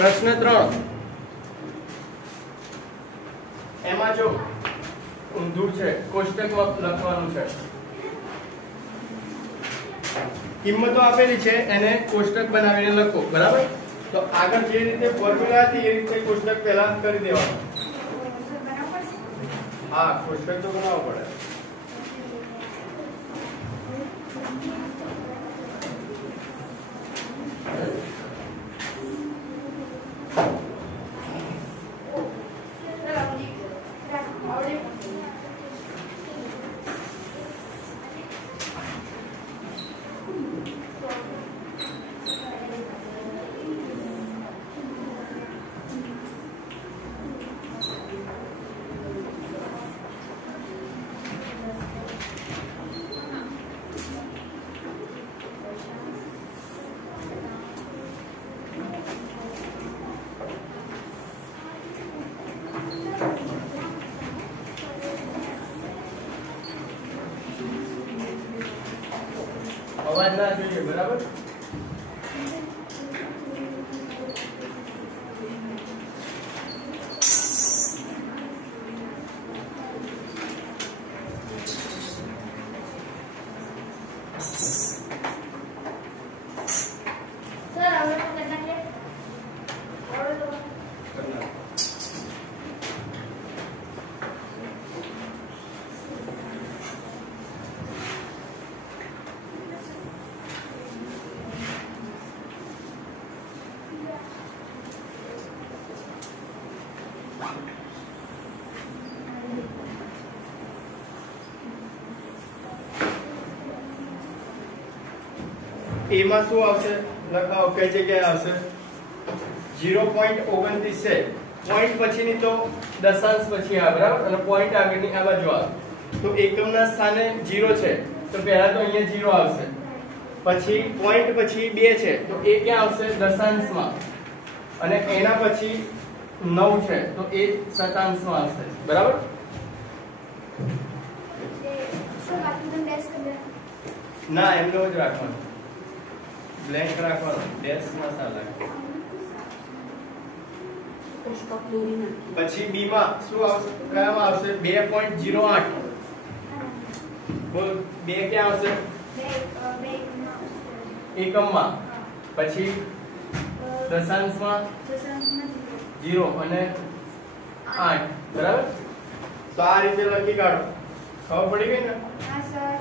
પ્રશ્ન 3 એમાં જો ઊંધું છે, કોષ્ટકમાં લખવાનું છે, કિંમતો આપેલી છે એને કોષ્ટક બનાવીને લખો, બરાબર? તો આગળ જે રીતે ફોર્મ્યુલા હતી એ રીતે કોષ્ટક પહેલા કરી દેવાનું. હા, કોષ્ટક તો બનાવવું પડે. અવાજ ના જોઈએ, બરાબર? એમાં શું આવશે? લખાવો કઈ જગ્યાએ આવશે? 0.29 છે. પોઈન્ટ પછીની તો દશાંશ પછી આવે, બરાબર? અને પોઈન્ટ આગળની આ બાજુ આવે. તો એકમના સ્થાને 0 છે તો પહેલા તો અહીંયા 0 આવશે. પછી પોઈન્ટ પછી 2 છે તો એ ક્યાં આવશે? દશાંશમાં. અને એના પછી 9 છે તો એ શતાંશમાં આવશે, બરાબર? ના, એમનો જ રાખવાનું, બ્લેન્ક રાખવાનો, ડેશ માં ચાલે. પછી બી માં શું આવશે? કયામાં આવશે? 2.08. બોલ, 2 ક્યાં આવશે? એકમમાં. પછી દશાંશમાં 0 અને 8, બરાબર? તો આ રીતે લખી કાઢો. ખબર પડી ગઈ ને? હા સર.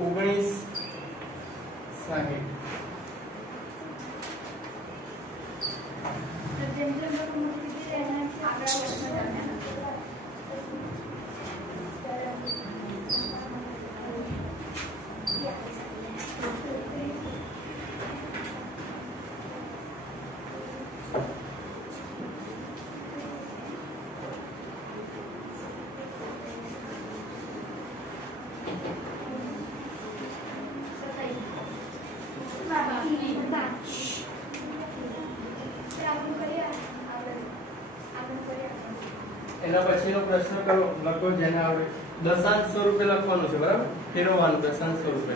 1960. એના પછીનો પ્રશ્ન કરો, લખો જેને આવડે. દશાંશ સ્વરૂપે લખવાનું છે, બરાબર? ફેરવવાનું દશાંશ સ્વરૂપે.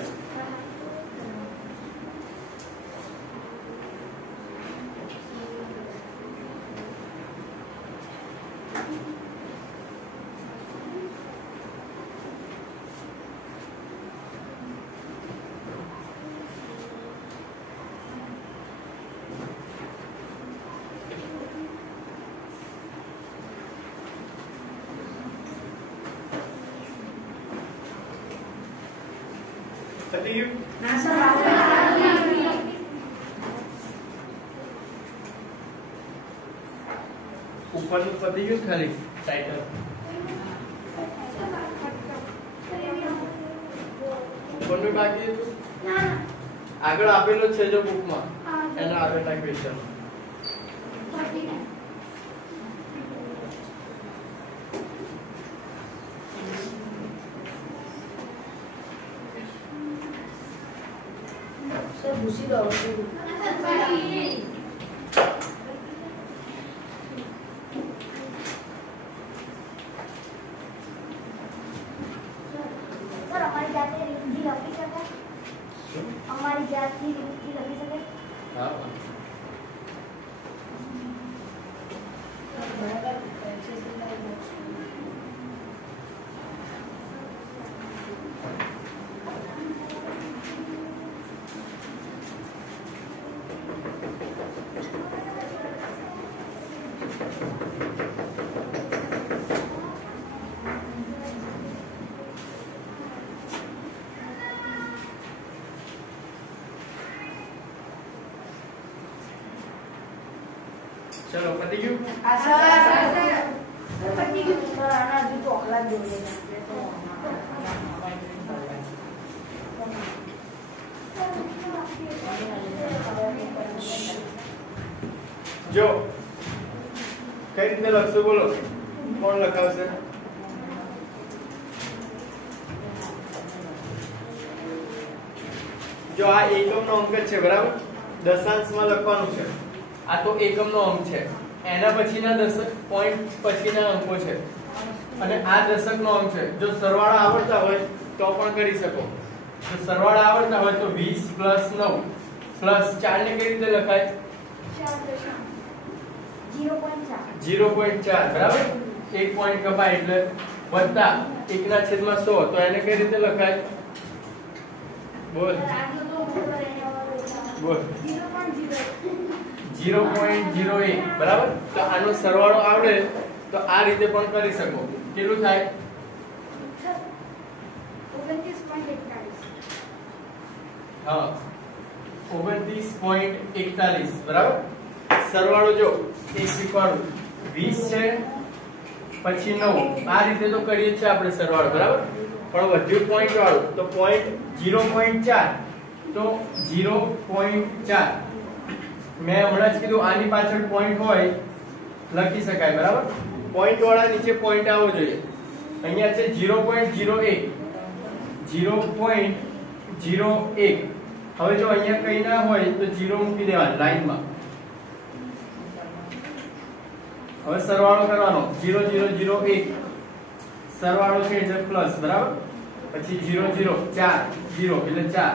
ઉપરનું પતી ગયું ખાલી ટાઇટલ. ઉપરનું બાકી હતું, આગળ આપેલો છે જો બુકમાં, એના આગળના ક્વેશ્ચન. ભૂસી દો. હા, ચલો પતી ગયું. જો કઈ રીતે લખશો બોલો, કોણ લખાવશે? જો આ એકમનો અંક જ છે બરાબર, દશાંશમાં લખવાનું છે. આ તો એકમનો અંક છે, એના પછીના દશક પોઈન્ટ પછીના અંકો છે, અને આ દશકનો અંક છે. જો સરવાળા આવડતા હોય તો પણ કરી શકો. જો સરવાળા આવડતા હોય તો 20 + 9 + 4 ને કઈ રીતે લખાય? 0.4 બરાબર. 1 પોઈન્ટ કપાય એટલે વત્તા 1/100, તો એને કઈ રીતે લખાય? બોલ બોલ. 0.01 બરાબર. તો આનો સરવાળો આવડે તો આ રીતે પણ કરી શકો. કેટલું થાય? 29.41. હા, 29.41 બરાબર. સરવાળો જો એક શીખવાડું, 20 છે પછી 9, આ રીતે તો કરીએ છીએ આપણે સરવાળો બરાબર. પણ વધ્યું પોઈન્ટ વાળું તો પોઈન્ટ 0.4, તો 0.4 મેં હમણાં જ કીધું આની પાછળ પોઈન્ટ હોય લખી શકાય બરાબર. પોઈન્ટ વાળા નીચે પોઈન્ટ આવવો જોઈએ. અહીંયા છે 0.01, 0.01. હવે જો અહીંયા કઈ ના હોય તો 0 મૂકી દેવાનું લાઈનમાં. હવે સરવાળો કરવાનો, 0 0 0 1 સરવાળો છે એટલે પ્લસ બરાબર. પછી 0 0 4 0 એટલે 4,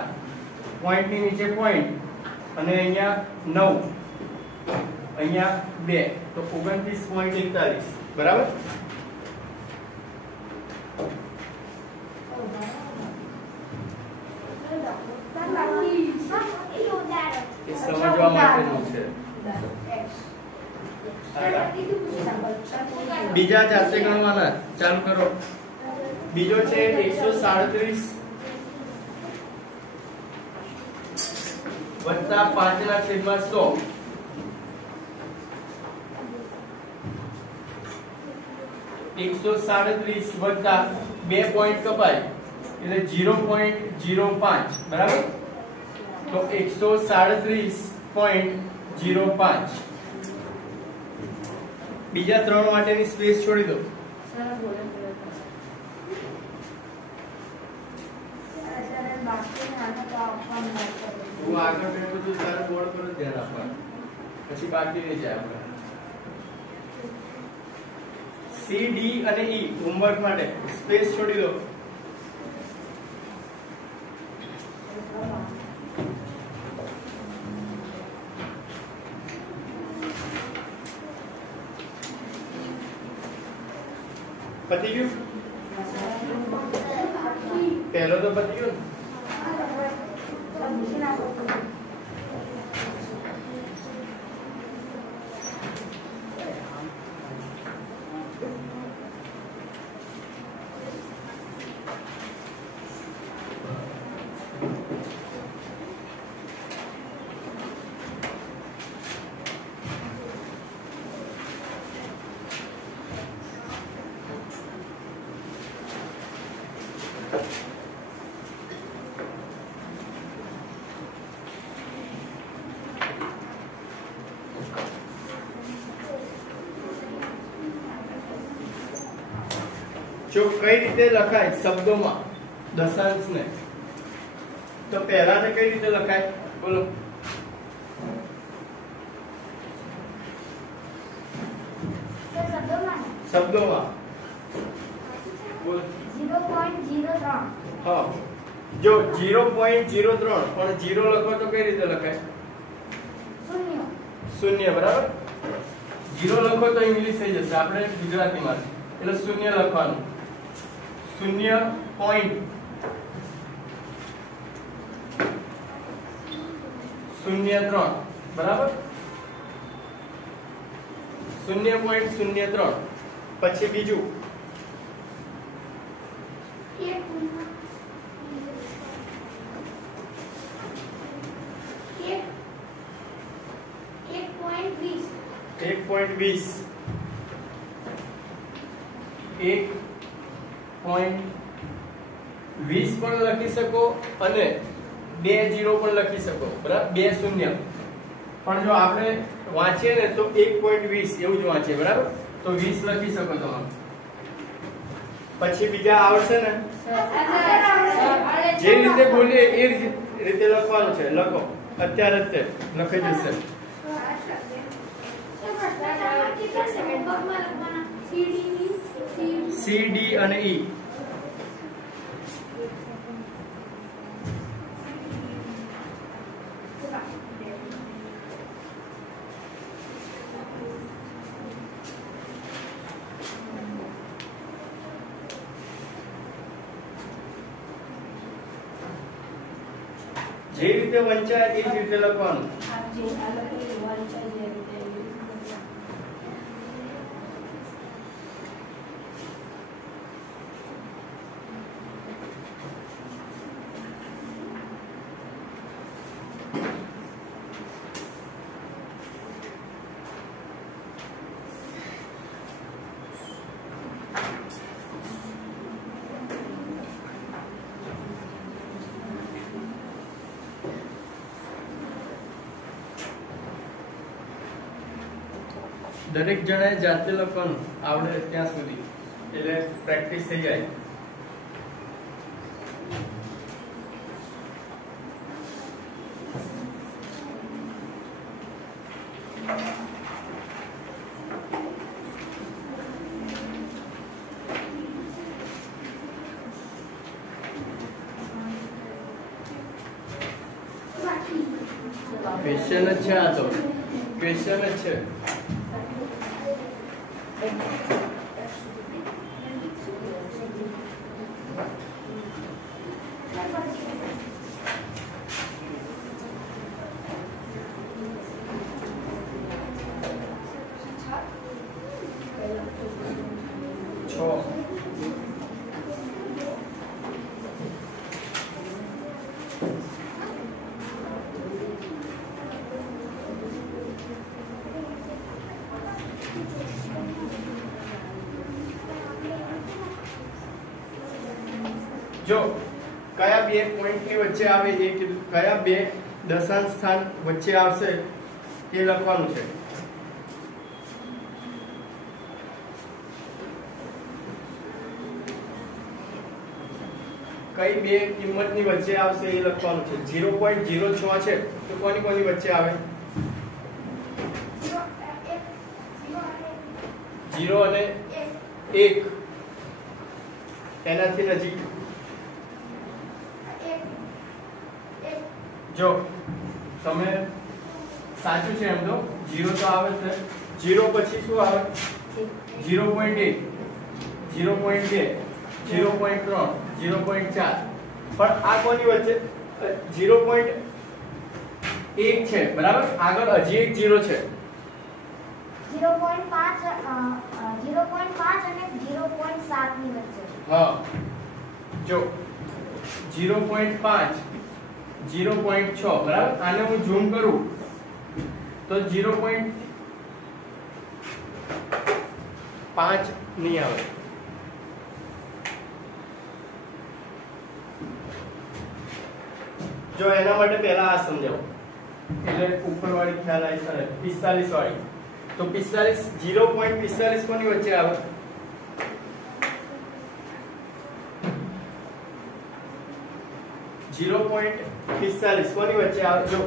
પોઈન્ટ ની નીચે પોઈન્ટ, અને અહીંયા 9, અહીંયા 2, તો 29.41 બરાબર. એ સમજવા માટેનું છે. બીજા જાતે ગણવાના ચાલુ કરો. બીજો છે 137 વત્તા 5/100. 137 વત્તા 2 પોઈન્ટ કપાય એટલે 0.05 બરાબર. તો 137.05. બીજા 3 માટેની સ્પેસ છોડી દો. હું આગળ બેઠો છું, તારે બોર્ડ પર જ ધ્યાન આપવાનું, પછી બાકી રહી જાય આપણે. સી, ડી અને ઈ હોમવર્ક માટે સ્પેસ છોડી દો. પતી ગયું? પહેલો તો પતી ગયો ને? જો કઈ રીતે લખાય શબ્દોમાં દશાંશ ને, તો પહેલા ને કઈ રીતે લખાય બોલો? શબ્દોમાં બોલ. 0.03. હા, જો 0.03 પણ 0 લખો તો કઈ રીતે લખાય? શૂન્ય બરાબર. 0 લખો તો ઇંગ્લિશ થઈ જશે, આપણે ગુજરાતીમાં એટલે શૂન્ય લખવાનું. 0.03 બરાબર. 0.03 પછી બીજું 1.20. 1.20 1.20 પણ લખી શકો અને 2 0 પણ લખી શકો, બરાબર, 2 શૂન્ય. પણ જો આપણે વાંચીએ ને તો 1.20 એવું જ વાંચીએ, બરાબર, તો 20 લખી શકો તમે. પછી બીજા આવડશે ને, જે રીતે બોલીએ એ રીતે લખવાનું છે. લખો અત્યારે જ તે લખી જશે. સી ડી અને ઈ. જે રીતે વંચાય એ જ રીતે લખવાનું. દરેક જણાએ જાતે લખવાનું આવડે ત્યાં સુધી, એટલે પ્રેક્ટિસ થઈ જાય. ક્વેશ્ચન જ છે, આ તો ક્વેશ્ચન જ છે. જો કયા બે પોઈન્ટની વચ્ચે આવે એ કીધું, કયા બે દશાંશ સ્થાન વચ્ચે આવશે તે લખવાનું છે. કઈ બે કિંમતની વચ્ચે આવશે એ લખવાનું છે. 0.06 છે તો કોની કોની વચ્ચે આવે? 0 અને 1 એનાથી નજીક. જો તમે સાચું છે એમ તો 0 તો આવે છે. 0 પછી શું આવે? 0.1 0.2 0.3 0.4. પણ આ કોની વચ્ચે? 0.1 છે, બરાબર. આગળ હજી એક 0 છે. 0.5 અને 0.7 ની વચ્ચે. હા, જો 0.5 0.6, બરાબર. આને હું ઝૂમ કરું તો 0.5 નહીં આવે. જો એના માટે પહેલા આ સમજાવો, એટલે ઉપરવાળી ખ્યાલ આવી સરસ. 45 વાળી તો 45 0.45 કોની વચ્ચે આવે? 0.45 કોની વચ્ચે આવે? જો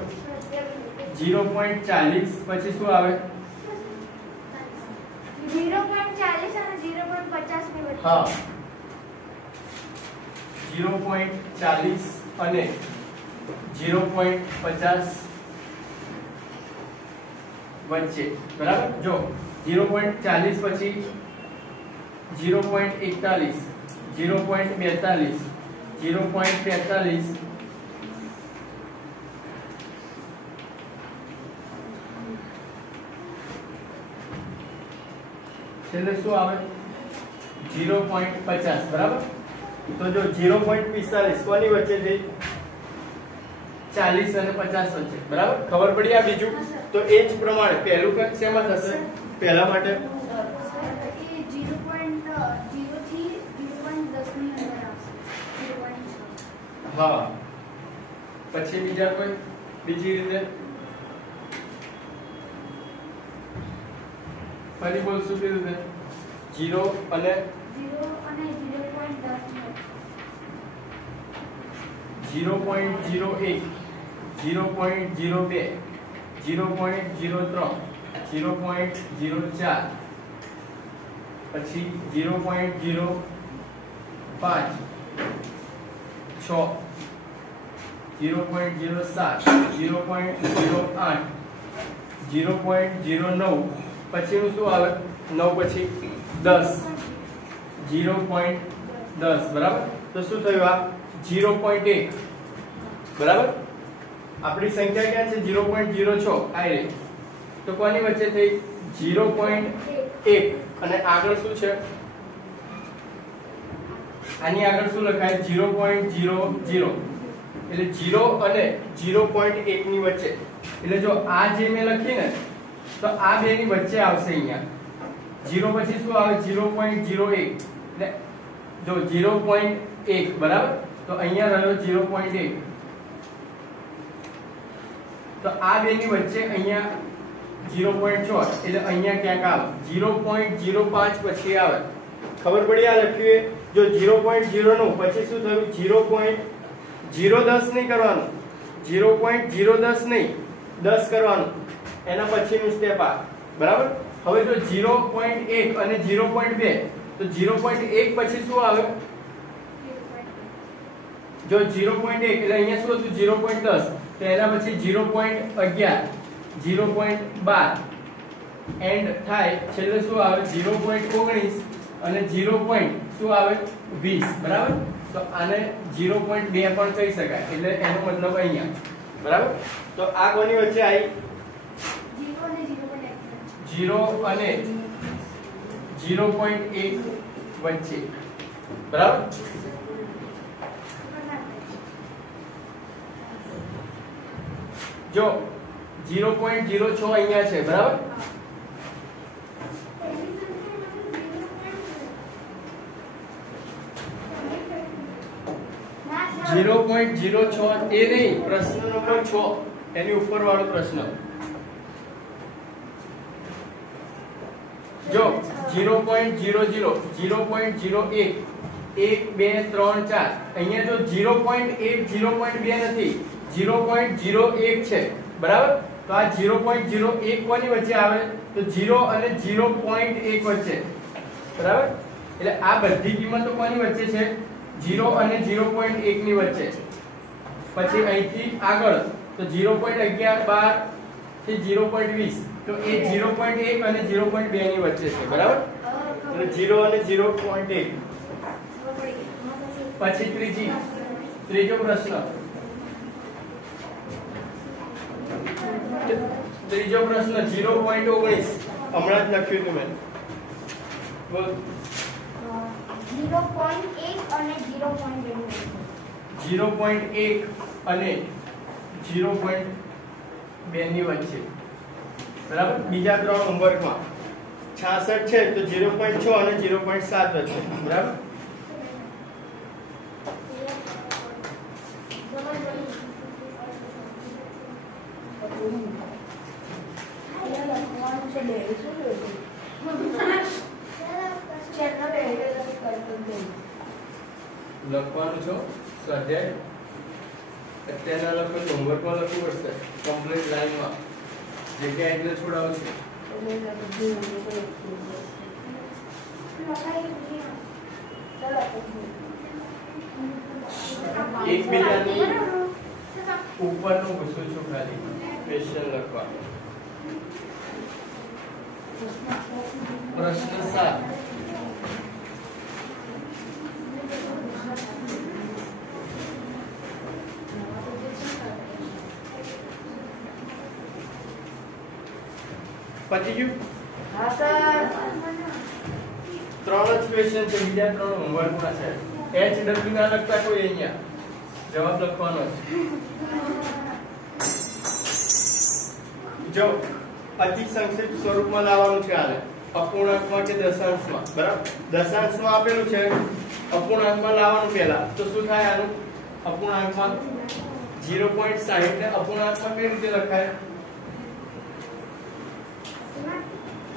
0.40 પછી શું આવે? 0.40 અને 0.50 ની વચ્ચે. હા, 0.40 અને 0.50 વચ્ચે, બરાબર. જો 0.40 પછી 0.41 0.42 0.43 છેલ્લે શું આવે? 0.50, બરાબર. તો જો 0.45 કોની વચ્ચે છે? 40 અને 50 વચ્ચે, બરાબર? ખબર પડી આ બીજું? તો એ જ પ્રમાણે પહેલું કંઈક શેમાં થશે? પહેલા માટે એ 0.0 થી 0.10 ની અંદર આવશે. 0.6. હા. પછી બીજા કોઈ બીજી રીતે ફરી બોલશું કેવી રીતે? 0 અને 0 અને 0.10 0.01 0.02 0.03 0.04 પછી 0.05 6 0.07 0.08 0.09 પછીનું શું આવે? 9 પછી 10 0.10, બરાબર? તો શું થયું આ? 0.1, બરાબર? આપણી સંખ્યા ક્યાં છે? 0.06 આ રે. તો કોની વચ્ચે થઈ? 0.1 અને આગળ શું છે? આની આગળ શું લખાય? 0.00 એટલે 0 અને 0.1 ની વચ્ચે. એટલે જો આ જે મેં લખી ને તો આ બે ની વચ્ચે આવશે અહીંયા. 0 પછી શું આવે? 0.01 એટલે જો 0.1, બરાબર? તો અહીંયા રહ્યો 0.1. તો આ બે ની વચ્ચે અહીંયા 0.6 એટલે અહીંયા ક્યાંક આવે. 0.05 પછી આવે. ખબર પડી આ લખ્યું? જો 0.0 નું પછી શું થયું? 0.010 નહીં કરવાનું, 0.010 નહીં 10 કરવાનું. એના પછીનું સ્ટેપ આ, બરાબર? હવે જો 0.1 અને 0.2 તો 0.1 પછી શું આવે? જો 0.1 એટલે અહીંયા શું હતું? 0.10 તો એના પછી 0.11 0.12 એન્ડ થાય છેલ્લે શું આવે? 0.19 અને 0. શું આવે? 20, બરાબર? તો આને 0.2 પણ કહી શકાય. એટલે એનો મતલબ અહીંયા, બરાબર? તો આ કોની વચ્ચે આવી? 0 અને 0.1 વચ્ચે, બરાબર? જો 0.06 અહીંયા છે, બરાબર? 0.06 એ નહીં, પ્રશ્ન નંબર 6 એની ઉપર વાળો પ્રશ્ન. જો 0.00 0.01 1 2 3 4 અહીંયા જો 0.1 0.2 નથી, 0.01 છે, બરાબર? તો આ 0.01 કોની વચ્ચે આવે? તો 0 અને 0.1 વચ્ચે, બરાબર? એટલે આ બધી કિંમતો કોની વચ્ચે છે? 0 અને 0.1 ની વચ્ચે. પછી અહીંથી આગળ તો 0.11 12 થી 0.20 તો એ 0.1 અને 0.2 ની વચ્ચે છે, બરાબર? એટલે 0 અને 0.1. પછી ત્રીજો પ્રશ્ન. ત્રીજો પ્રશ્ન 0.19 હમણાં જ લખ્યું હતું મેં. બોલ. 0.1 અને 0.2 0.1 અને 0.2 ની વચ્ચે, બરાબર? બીજા ત્રણ હોમવર્કમાં 66 છે તો 0.6 અને 0.7 વચ્ચે, બરાબર? લખવાનું છો સ્વાધ્યાય અત્યારના લખો તો હોમવર્કમાં લખવું પડશે કમ્પ્લીટ લાઈનમાં. જગ્યા એટલે છોડાવશે. એકબીજાની ઉપરનું ઘૂસું છું ખાલી ક્વેશ્ચન લખવા. પ્રશ્ન 7 પતી ગયું? હા સર. 3 જ ક્વેશ્ચન છે, બીજા 3 હોમવર્કમાં છે. HW ના લખતા કોઈ અહીંયા જવાબ લખવાનો છે. જો અતિ સંક્ષિપ્ત સ્વરૂપમાં લાવવાનું છે આને અપૂર્ણાંકમાં કે દશાંશમાં, બરાબર? દશાંશમાં આપેલું છે, અપૂર્ણાંકમાં લાવવાનું પહેલા તો શું થાય આનું? અપૂર્ણાંકમાં 0.60 ને અપૂર્ણાંકમાં કઈ રીતે લખાય?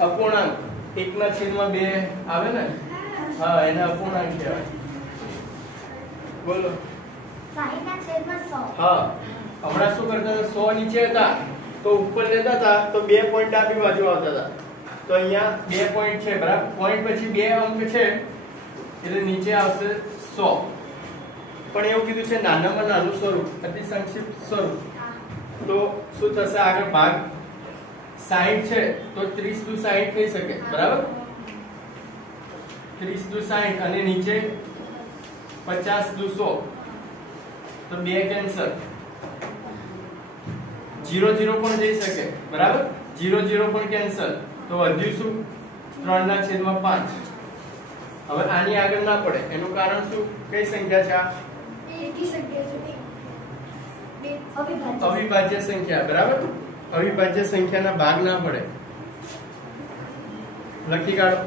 અપૂર્ણાંક 1/2 આવે ને, હા, એને અપૂર્ણાંક કહેવાય. બોલો. 60/100. હા, હમણાં શું કરતા હતા? 100 નીચે હતા તો ઉપર લેતા હતા તો 2 પોઈન્ટ ડાબી બાજુ આવતા હતા. તો અહીંયા 2 પોઈન્ટ છે, બરાબર? પોઈન્ટ પછી 2 અંક છે એટલે નીચે આવશે 100. પણ એવું કીધું છે નાનામાં નાનું સ્વરૂપ, અતિ સંક્ષિપ્ત સ્વરૂપ. તો શું થશે આગળ? ભાગ 60 છે તો 30 દુ 60 થઈ શકે, બરાબર? 30 દુ 60 અને નીચે 50 દુ 100 તો 2 કેન્સલ. 0 0 પણ જઈ શકે, બરાબર? 0 0 પણ કેન્સલ. તો વધ્યું શું? 3/5. હવે આની આગળ ના પડે એનું કારણ શું? કઈ સંખ્યા છે આ? અવિભાજ્ય સંખ્યા, બરાબર? અવિભાજ્ય સંખ્યાના ભાગ ના પડે. લખી કાઢો.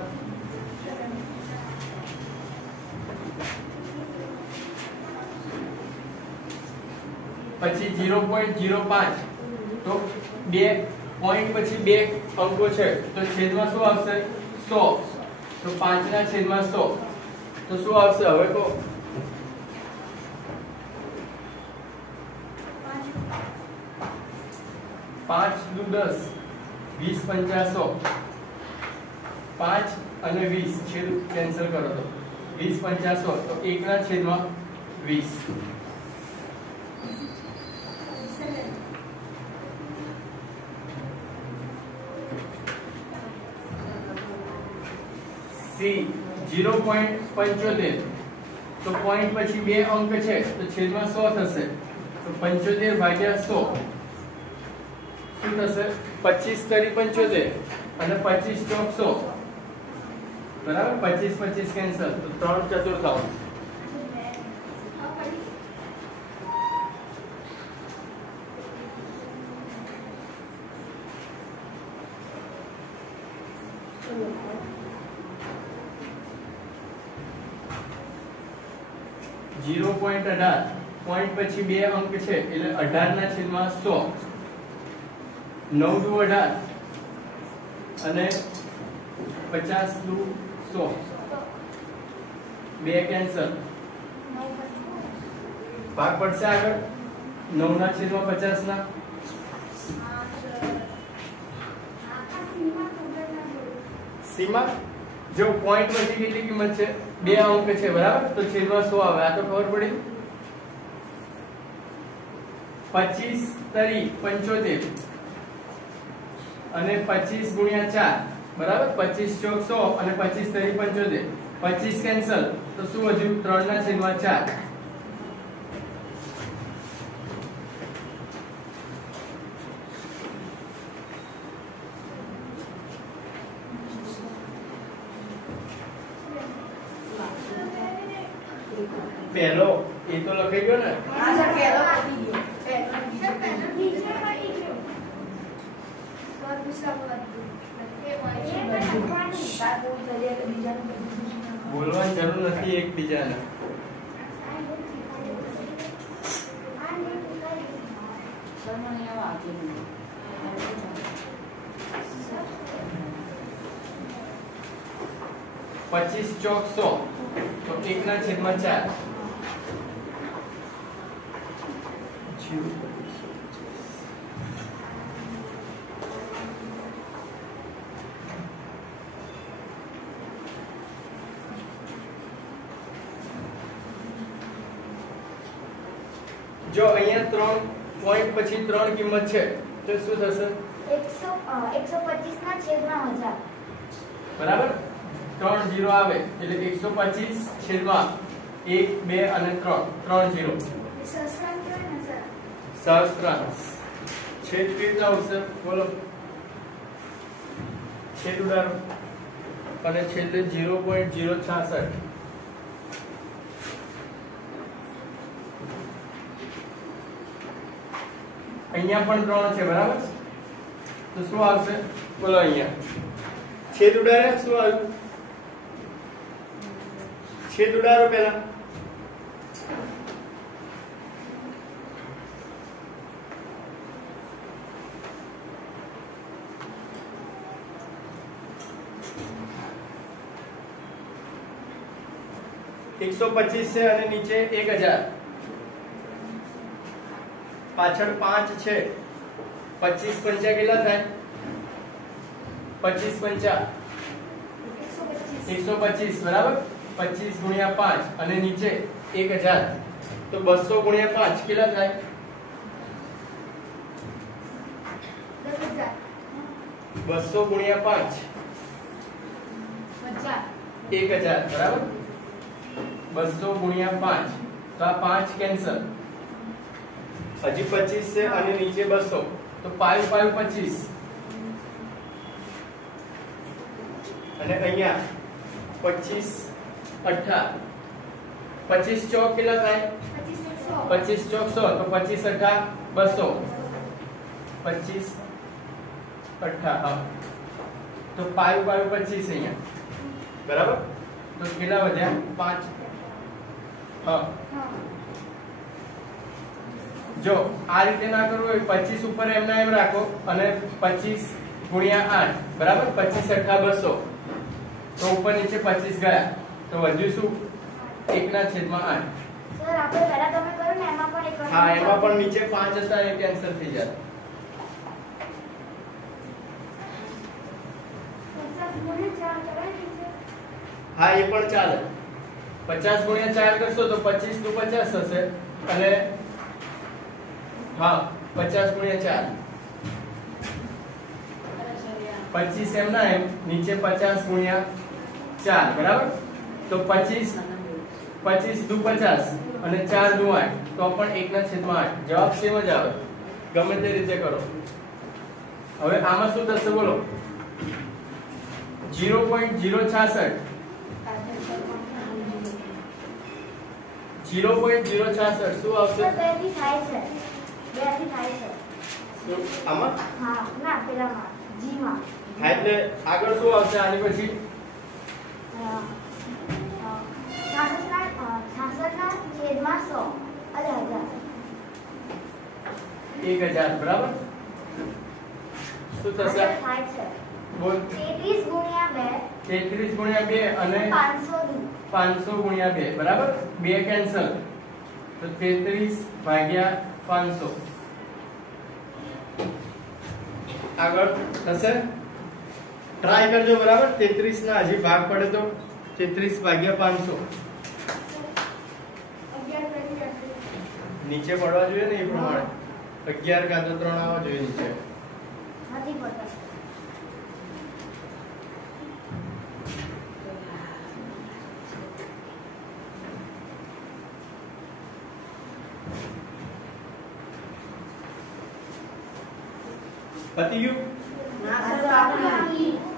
પછી 0.05 તો 2 પોઈન્ટ પછી 2 અંકો છે તો છેદમાં શું આવશે? 100. તો 5/100 તો શું આવશે હવે કહો? 5 દુ 10 20/50. 5 અને 20 છેદ કેન્સલ કરો તો 20/50 તો 1/20. સી 0.75 તો પોઈન્ટ પછી 2 અંક છે તો છેદમાં 100 થશે તો 75/100 શું થશે? 25 તરી 75 અને 25 ચોક 100, બરાબર? 25 કેન્સલ તો 3/4. જીરો પોઈન્ટ 18 પોઈન્ટ પછી 2 અંક છે એટલે 18/100. 9 દુ 18 અને 50 દુ 100. 2 કેન્સલ. ભાગ પડશે આગળ 9/50 સીમા. જો પોઈન્ટ પછી કેટલી કિંમત છે? 2 અંક છે, બરાબર? તો છેદમાં 100 આવે. આ તો ખબર પડી. 25 તરી 75 અને 25 ગુણ્યા 4, બરાબર? 25 ચોક 100 અને 25 તરી 75. 25 કેન્સલ તો શું વધ્યું? 3/4. પહેલો એ તો લખાઈ ગયો ને? હા સર, પહેલો પતી ગયો. બોલવાની જરૂર નથી એકબીજાને. પચીસ ચોક 100 તો 1/4. જો અહીંયા 3 પોઈન્ટ પછી 3 કિંમત છે તો શું થશે? 125/1000. બરાબર? 3 0 આવે એટલે 125/1 2 અને 3 0. સહસ્ત્રાંશ. છેદ કેટલા આવશે? બોલો. છેદ ઉડાડો અને છેલ્લે 0.066. અહીંયા પણ 3 છે, બરાબર? તો શું આવશે બોલો અહીંયા છેદ ઉડાડે શું આવ્યું છેદ ઉડાડો પહેલા 125 છે અને નીચે 1000 પાછળ 5 છે 25 પંચા કેટલા થાય 25 પંચા 125 બરાબર 25 ગુણ્યા 5 અને નીચે 1000 તો 200 ગુણ્યા 5 કેટલા થાય 200 ગુણ્યા 5 1000 બરાબર 200 ગુણ્યા 5 તો આ 5 કેન્સલ હજી 25 છે અને નીચે 200 તો 5 5 25 અને અહીંયા 25 18 25 ચોક કેટલા થાય 25 ચોક 100 તો 25 18 200 25 18 હા તો 5 5 25 અહીંયા બરાબર તો કેટલા વધ્યા 5 હા જો આ રીતે ના કરવું હોય 25 ઉપર એમના એમ રાખો અને 25 ગુણ્યા 8 બરાબર 25 18 200 તો ઉપર નીચે 25 ગયા તો વધ્યું શું 1/8 સર આપણે પહેલા તમે કર્યું ને એમાં પણ એક હા એમાં પણ નીચે 5 હતા એ કેન્સલ થઈ જાય 50 ગુણ્યા 4 કરાય છે હા એ પણ ચાલે 50 ગુણ્યા 4 કરશો તો 25 નું 50 થશે અને હા 50 ગુણ્યા 4 25 એમ ના એમ નીચે 50 ગુણ્યા 4 બરાબર તો 25 25 દુ 50 અને 4 દુ 8 તો પણ 1/8 જવાબ સેમ જ આવે ગમે તે રીતે કરો હવે આમાં શું થશે બોલો 0.066 0.066 શું આવશે સર 2 થી થાય છે 2 થી થાય છે શું આમાં હા ના પેલામાં જી માં હા એટલે આગળ શું આવશે આની પછી 66 ના છેદમાં 100 અરે 1000 બરાબર શું થશે થાય છે બોલ 33 ગુણ્યા 2 33 ગુણ્યા 2 અને 500 દુ 500 ગુણ્યા 2 બરાબર 2 કેન્સલ તો 33 ભાગ્યા 500 આગળ થશે ટ્રાય કરજો બરાબર 33 ના હજી ભાગ પડે તો 33 ભાગ્યા 500 નીચે પડવા જોઈએ ને એ પ્રમાણે 11 કાં તો 3 આવવા જોઈએ નીચે નથી પડતા પતી ગયું ના સર બાકી